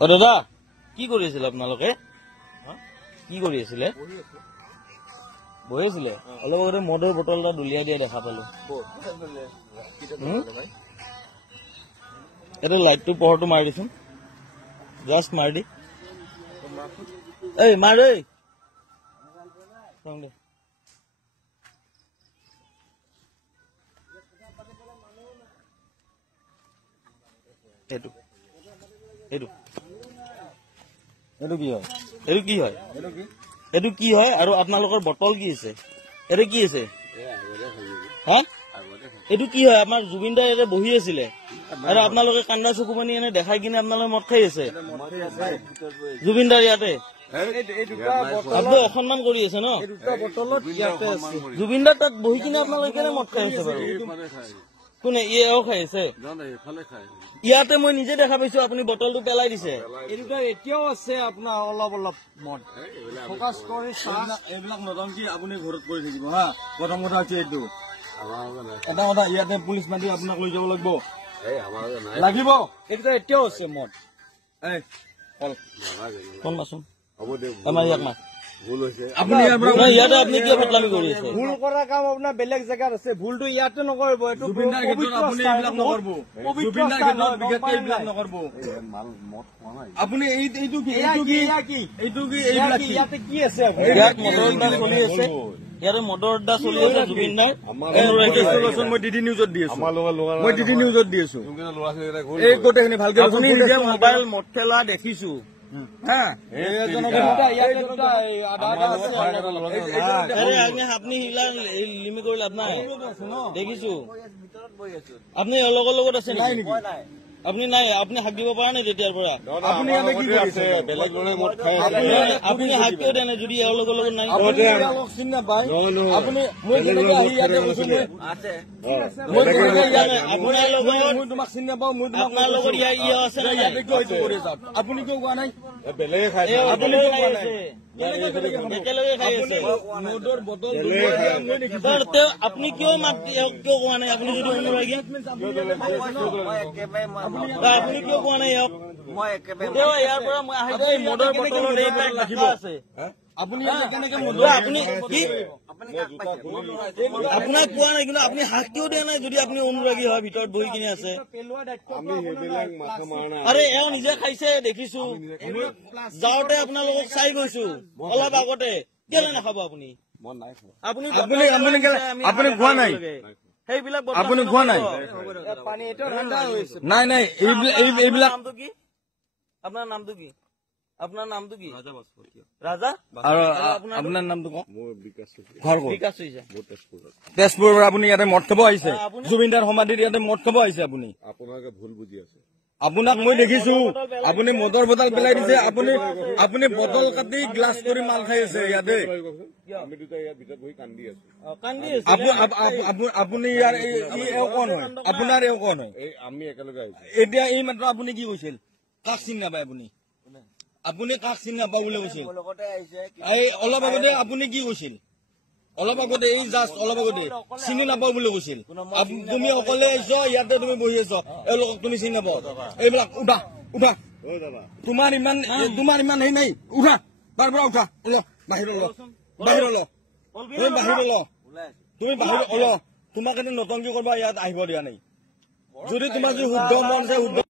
দাদা কি কৰি আছিল আপোনালোকে কি কৰি আছিলে বহি আছিলে অলপ আগতে মদৰ বটল এটা দলিয়াই দিয়া দেখা পালো এইটো লাইটটো পোহৰটো মাৰি দিছোন জাষ্ট মাৰি দি এই মাৰ এই এইটো কি হয় আৰু আপোনালোকৰ বটল কি আছে এইটো কি আছে হা এইটো কি হয় আমাৰ জুবিন দাই ইয়াতে বহি আছিলে আৰু আপোনালোকে কান্দা চকু পানী এনে দেখাই কিনে আপোনালোকে মদ খাই আছে জুবিন দাৰ ইয়াতে অসন্মান কৰি আছে ন জুবিন দাৰ তাত বহি কিনে আপোনালোকে কেনে মদ খাই আছে বাৰু কোনে এও খাই আছে ইয়াতে মই নিজে দেখা পাইছো আপুনি বটলটো পেলাই দিছে এতিয়াও আছে আপোনাৰ অলপ অলপ মদ ফকাচ কৰি এইবিলাক নতংকি আপুনি ঘৰত কৰি থাকিব হা প্ৰথম কথা হৈছে এইটো এটা কথা ইয়াতে পুলিচ মাতি আপোনাক লৈ যাব লাগিব এইটো এতিয়াও আছে মদ কোন মাচোন আমাৰ ইয়াক মাছ আপুনি ইয়াতে আপুনি কিয় ফটলামি কৰি আছে ভুল কৰা কাম আপোনাৰ বেলেগ জেগাত আছে ভুলটো ইয়াতে নকৰিব এইটো জুবিনদাৰ ক্ষেত্ৰত আপুনি এইবিলাক নকৰিব জুবিনদাৰ ক্ষেত্ৰত বিশেষকৈ এইবিলাক নকৰিব আপুনি এইটো কি এইবিলাক ইয়াতে কি আছে ইয়াত মদৰ আড্ডা চলি আছে ইয়াতে মদৰ আড্ডা চলি আছে জুবিন দাৰ মই ডিডি নিউজত দি আছো এই গোটেইখিনি ভালকে আপুনি নিজে মোবাইল মদ খেলা দেখিছো আপনি লিমি কৰি লাভ নাই দেখিছো আপনি লগৰ লগত আছে নাই নেকি আপুনি নাই আপুনি হাক দিব পৰা নাই তেতিয়াৰ পৰা আপুনি বেলেগ আপুনি হাক কিয় দিয়া নাই যদি এওঁৰ লগৰ লগত নাই চিনি নাপায় আপুনি আপোনাৰ লগত তোমাক চিনি নাপাওঁ মই আপোনাৰ লগত আছে আপুনি কিয় কোৱা নাই বেলেগে খাই আপুনি একেলগে খাই আছে আপুনি কিয় মাত কিয় কোৱা নাই আপুনি যদি অনুৰাগী আপুনি কিয় কোৱা নাই ইয়াৰ পৰা মই আহি মদৰ বটলত এইবিলাক ৰাখিব আছে আপুনি কেনেকে আপুনি কি আপোনাক কোৱা নাই কিন্তু আপুনি হাত কিয় দিয়া নাই যদি আপুনি অনুৰাগী হয় ভিতৰত বহি কিনে আছে আৰে এওঁ নিজে খাইছে দেখিছো যাওঁতে আপোনালোকক চাই গৈছো অলপ আগতে কেলে নাখাব আপুনি আপুনি খোৱা নাই সেইবিলাক আপুনি খোৱা নাই নাই নাই এইবিলাক আপোনাৰ নামটো কি আপোনাৰ নামটো কি ৰাজা আৰু আপোনাৰ নামটো কওক তেজপুৰৰ পৰা আপুনি ইয়াতে মদ খাব আহিছে জুবিনদাৰ সমাধিত ইয়াতে মদ খাব আহিছে আপুনি আপোনালোকে ভুল বুজি আছে আপোনাক মই দেখিছো আপুনি মদৰ বটল পেলাই দিছে আপুনি বটল কাটি গ্লাছ কৰি মাল খাই আছে ইয়াতে আমি দুটা ইয়াৰ ভিতৰত বহি কান্দি আছো আপুনি ইয়াৰ এওঁ কোন হয় আপোনাৰ এওঁ কোন হয় আমি একেলগে আহিছো এতিয়া এই মাত্ৰ আপুনি কি কৈছিল কাক চিনি নাপায় আপুনি কাক চিনি নাপায় বুলি কৈছিল এই অলপ আগতে আপুনি কি কৈছিল অলপ আগতে এই জাষ্ট অলপ আগতে চিনি নাপাওঁ বুলি কৈছিল তুমি অকলে আহিছ ইয়াতে তুমি বহি আছ এওঁলোকক তুমি চিনি নাপাওঁ এইবিলাক উঠা তোমাৰ ইমান হেৰি নাই উঠা তাৰ পৰা উঠা বাহিৰলৈ তুমি বাহিৰ তোমাক এনে নতংকি কৰবা ইয়াত আহিব দিয়া নাই যদি তোমাৰ যদি শুদ্ধ মন আছে শুদ্ধ